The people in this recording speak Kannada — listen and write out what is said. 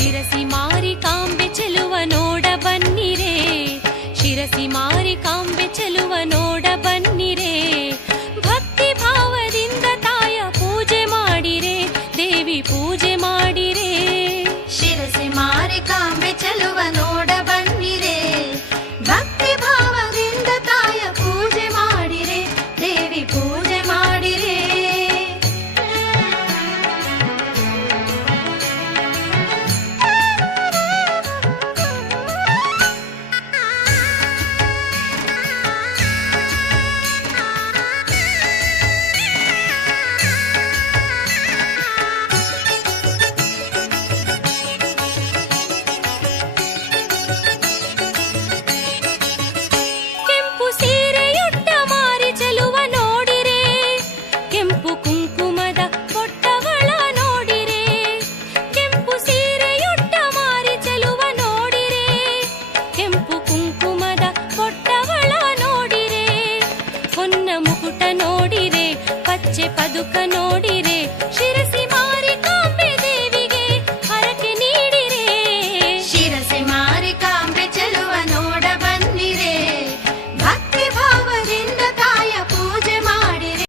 ಶಿರಸಿ ಮಾರಿ ಕಾಂಬೆ ಚೆಲುವ ನೋಡ ಬನ್ನಿರೇ, ಶಿರಸಿ ಮಾರಿ ಕಾಂಬೆ ಚೆಲುವ ನೋಡ ಬನ್ನಿರೇ. ಭಕ್ತಿ ಭಾವದಿಂದ ತಾಯ ಪೂಜೆ ಮಾಡಿರೆ, ದೇವಿ ಪೂಜೆ ಮಾಡಿರೆ. ಶಿರಸಿ ಮಾರಿ ಕಾಂಬೆ ಚೆಲುವ